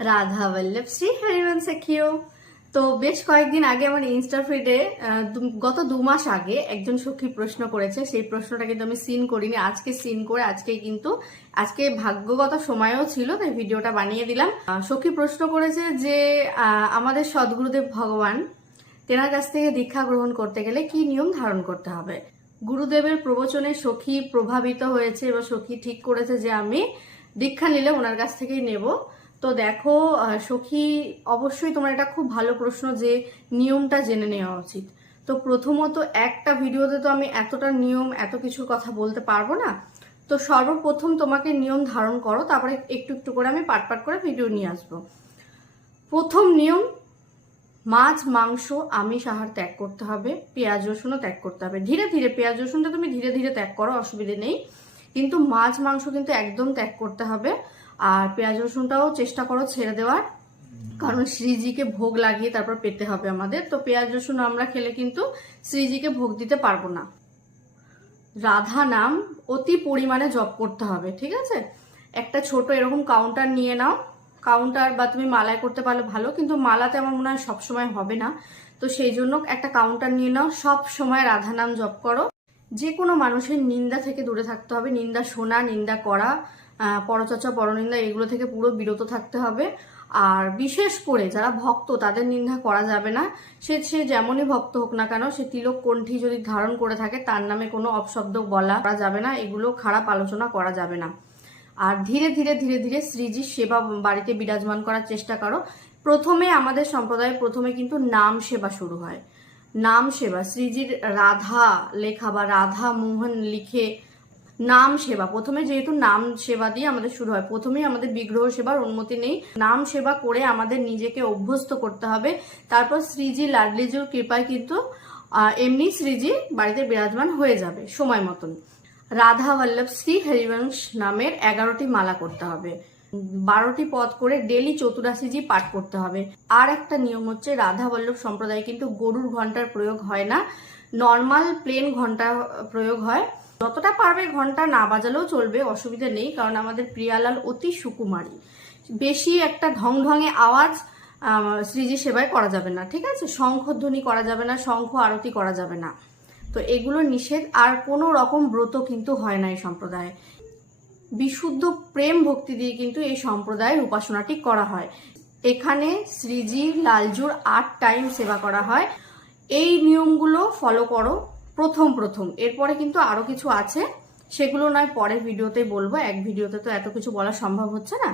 রাধা বল্লভ শ্রী হরিবংশ সখিও। তো বেশ কয়েকদিন আগে আমার ইনস্টা ফিডে গত 2 মাস আগে একজন সখী প্রশ্ন করেছে। সেই প্রশ্নটা কিন্তু আমি সিন করিনি, আজকে সিন করে আজকে ভাগ্যগত সময়ও ছিল, তাই ভিডিওটা বানিয়ে দিলাম। সখী প্রশ্ন করেছে যে আমাদের সদ্গুরুদেব ভগবান, তেনার কাছ থেকে দীক্ষা গ্রহণ করতে গেলে কি নিয়ম ধারণ করতে হবে। গুরুদেবের প্রবচনে সখী প্রভাবিত হয়েছে এবং সখী ঠিক করেছে যে আমি দীক্ষা নিলে ওনার কাছ থেকেই নেব। তো দেখো সখী, অবশ্যই তোমার এটা খুব ভালো প্রশ্ন যে নিয়মটা জেনে নেওয়া উচিত। তো প্রথমত একটা ভিডিওতে তো আমি এতটা নিয়ম এত কিছুর কথা বলতে পারবো না। তো সর্বপ্রথম তোমাকে নিয়ম ধারণ করো, তারপরে একটু একটু করে আমি পাট পাট করে ভিডিও নিয়ে আসবো। প্রথম নিয়ম, মাছ মাংস আমিষ আহার ত্যাগ করতে হবে, পেঁয়াজ রসুনও ত্যাগ করতে হবে। ধীরে ধীরে পেঁয়াজ রসুনটা তুমি ধীরে ধীরে ত্যাগ করো, অসুবিধে নেই, কিন্তু মাছ মাংস কিন্তু একদম ত্যাগ করতে হবে। আর পেঁয়াজ রসুনটাও চেষ্টা করো ছেড়ে দেওয়ার, কারণ শ্রীজিকে ভোগ লাগিয়ে তারপর পেতে হবে আমাদের। তো পেঁয়াজ রসুন আমরা খেলে কিন্তু শ্রীজিকে ভোগ দিতে পারবো না। রাধা নাম অতি পরিমাণে জপ করতে হবে, ঠিক আছে? একটা ছোট এরকম কাউন্টার নিয়ে নাও, কাউন্টার বা তুমি মালায় করতে পারলে ভালো, কিন্তু মালাতে আমার মনে হয় সবসময় হবে না। তো সেই জন্য একটা কাউন্টার নিয়ে নাও, সব সময় রাধা নাম জপ করো। যে কোনো মানুষের নিন্দা থেকে দূরে থাকতে হবে, নিন্দা শোনা, নিন্দা করা, পরচর্চা পরনিন্দা এগুলো থেকে পুরো বিরত থাকতে হবে। আর বিশেষ করে যারা ভক্ত তাদের নিন্দা করা যাবে না। সে যেমনই ভক্ত হোক না কেন, সে তিলক কণ্ঠী যদি ধারণ করে থাকে তার নামে কোনো অপশব্দ বলা যাবে না, এগুলো খারাপ আলোচনা করা যাবে না। আর ধীরে ধীরে ধীরে ধীরে শ্রীজির সেবা বাড়িতে বিরাজমান করার চেষ্টা করো। প্রথমে আমাদের সম্প্রদায়ে প্রথমে কিন্তু নাম সেবা শুরু হয়। নাম সেবা, শ্রীজির রাধা লেখা বা রাধা মোহন লিখে নাম সেবা, প্রথমে যেহেতু নাম সেবা দিয়ে আমাদের শুরু হয়, প্রথমেই আমাদের বিগ্রহ সেবার অনুমতি নেই। নাম সেবা করে আমাদের নিজেকে অভ্যস্ত করতে হবে। তারপর শ্রীজি লাডলিজুর কৃপায় কিন্তু এমনি শ্রীজি বাড়িতে বিরাজমান হয়ে যাবে সময় মতন। রাধা বল্লভ শ্রী হরিবংশ নামের 11টি মালা করতে হবে, 12টি পদ করে ডেলি 84জি পাঠ করতে হবে। আর একটা নিয়ম হচ্ছে, রাধা বল্লভ সম্প্রদায়ে কিন্তু গরুর ঘন্টার প্রয়োগ হয় না, নর্মাল প্লেন ঘন্টা প্রয়োগ হয়। যতটা পারবে ঘন্টা না বাজালেও চলবে, অসুবিধা নেই, কারণ আমাদের প্রিয়ালাল অতি সুকুমারী। বেশি একটা ঢং ঢঙে আওয়াজ শ্রীজি সেবায় করা যাবে না, ঠিক আছে? শঙ্খধ্বনি করা যাবে না, শঙ্খ আরতি করা যাবে না, তো এগুলো নিষেধ। আর কোনো রকম ব্রত কিন্তু হয় না এই সম্প্রদায়ে। বিশুদ্ধ প্রেম ভক্তি দিয়ে কিন্তু এই সম্প্রদায়ের উপাসনাটি করা হয়। এখানে শ্রীজি লালজুর 8 টাইম সেবা করা হয়। এই নিয়মগুলো ফলো করো প্রথম। এরপরে কিন্তু আরো কিছু আছে, সেগুলো নয় পরের ভিডিওতে বলবো, এক ভিডিওতে তো এত কিছু বলা সম্ভব হচ্ছে না।